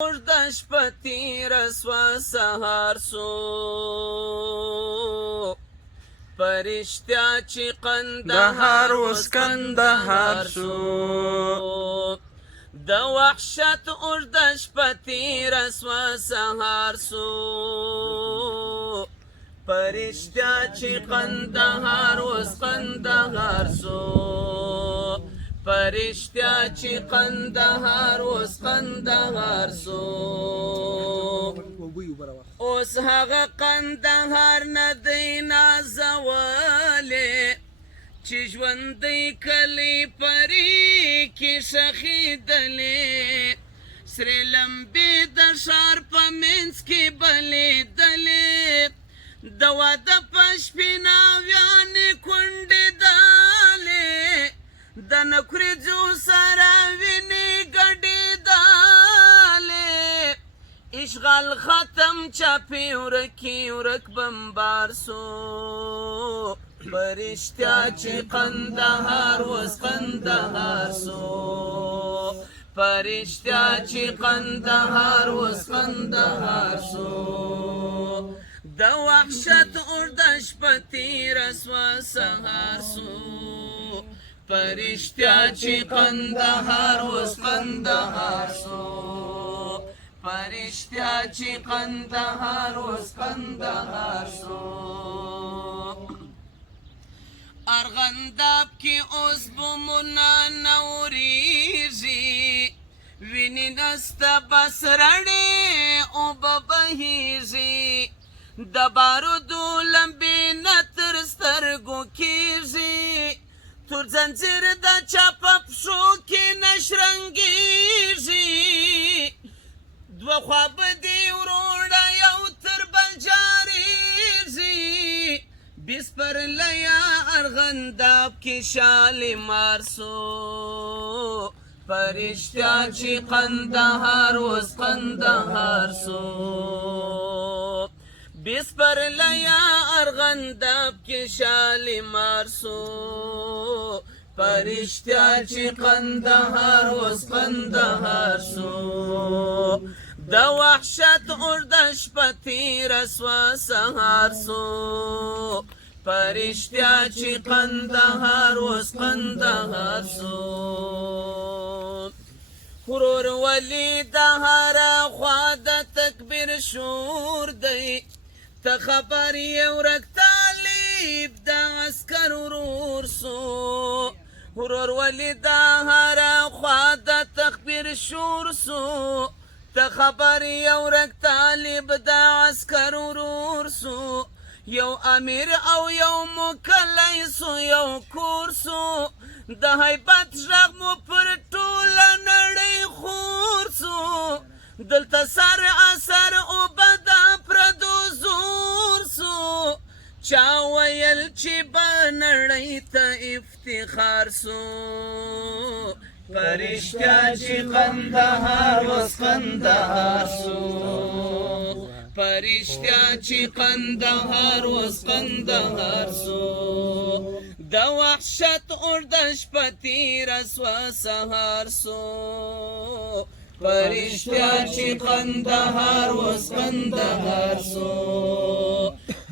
د شپه تیره سوه سهار سو په رښتیا چې قندهار اوس کندهار شو د وحشت اوږده شپه تیره سوه سهار سو په رښتیا چې قندهار اوس قندهار سو په رښتیا چې قندهار اوس قندهار سو اوس هغه قندهار نه دی نازولی چې ژوندی کلی پرې کې ښخېدلې سرې لمبې د ښار په منځ کې بلېدلې د واده په شپې ناویانې کونډېدلې د نکریزو سره وینې ګډېدلې اشغال ختم چاپې ورکې ورک بمبار سو په رښتیا چې قندهار اوس قندهار سو په رښتیا چې قندهار اوس قندهار سو د وحشت اوږده شپه تیره سوه سهار سو په رښتیا چې قندهار اوس قندهار سو په رښتیا چې قندهار اوس قندهار سو ارغنداب کې اوس بمونه نه ورېږي وینې نسته بس رڼې اوبه بهېږي د بارودو لمبې نه تر سترګو کېږي تور زنځیر د چا په پښو کې نه شرنګېږي دوه خوا به دې وروڼه یو تر بل جارېږي بسپرلیه ارغنداب کې شالمار سو په رښتیا چې قندهار اوس قندهار سو بسپرلیه ارغنداب کې شالمار سو په رښتیا چې قندهار اوس قندهار سو د وحشت اوږده شپه تیره سوه سهار سو په رښتیا چې قندهار اوس قندهار سو ورورولي د هره خوا د تکبیر شور دی ته خبر یې ورک طالب د عسکر ورور سو ورورولي د هره خوا د تکبیر شور سو ته خبر یې ورک طالب د عسکر ورور سو یو امیر او یو مکلی سو یو کور سو د هیبت غږ مو پر ټوله نړۍ خور سو دلته سر اثر اوبه د پردو زور سو چا ویل چې به نړۍ ته افتخار سو په رښتیا چې قندهار اوس قندهار سو په رښتیا چې قندهار اوس قندهار سو د وحشت اوږده شپه تیره سوه سهار سو په رښتیا چې قندهار اوس قندهار سو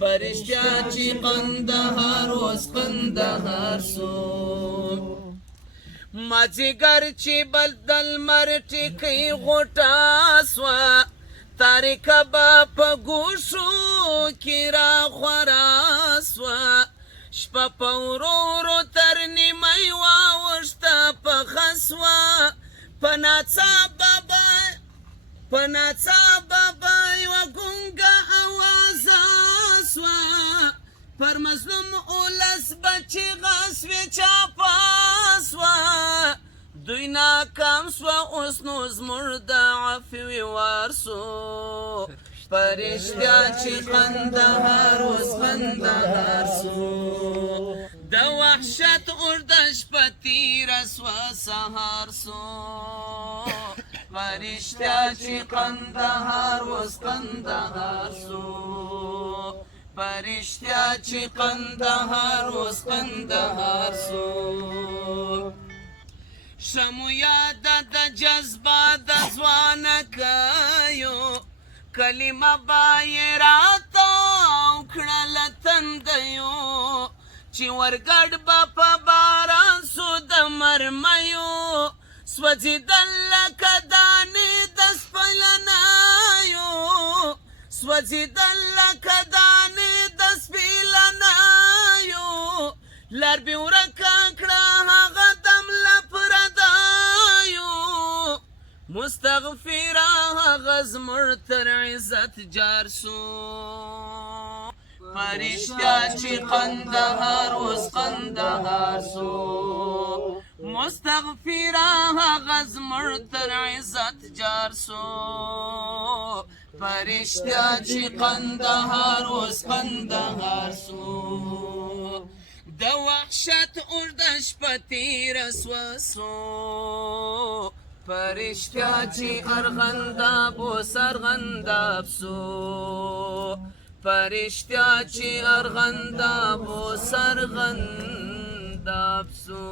په رښتیا چې قندهار اوس قندهار سو مازدیګر چې بل د لمر ټیکۍ غوټه سوه تاریکه به په ګوښو کې راخوره سوه شپه په ورو ورو تر نیمۍ واوښته پخه سوه په ناڅاپه به یوه ګونګه اوازه سوه پر مظلوم اولس به چیغه سوې چاپه سوه دوی ناکام سوه اوس نو زموږ د عفوې وار سو په رښتیا چې قندهار اوس قندهار سو د وحشت اوږده شپه تیره سوه سهار سو په رښتیا چې قندهار اوس قندهار سو په رښتیا چې قندهار اوس قندهار سو شمو یاده د جذبه د ځوانکیو کلمه به یې راتاو کړله تندیو چې ورګډ به په باران سو د مرمیو سوځېدل لکه دانې د سپیلنیو سوځېدل لکه دانې د سپیلنیو لار بې ورکه کړه هغه دم له پردیو مستغفره هغه زموږ تر عزت جار سو فرشتیا چې قندهار اوس قندهار سو مستغفره هغه زموږ تر عزت جار سو فرشتیا چې قندهار اوس قندهار سو د وحشت اوږده شپه تېره سوه سو فرشتیا چې ارغنداب اوس ارغنداب سو فرشتیا چې ارغنداب اوس ارغنداب سو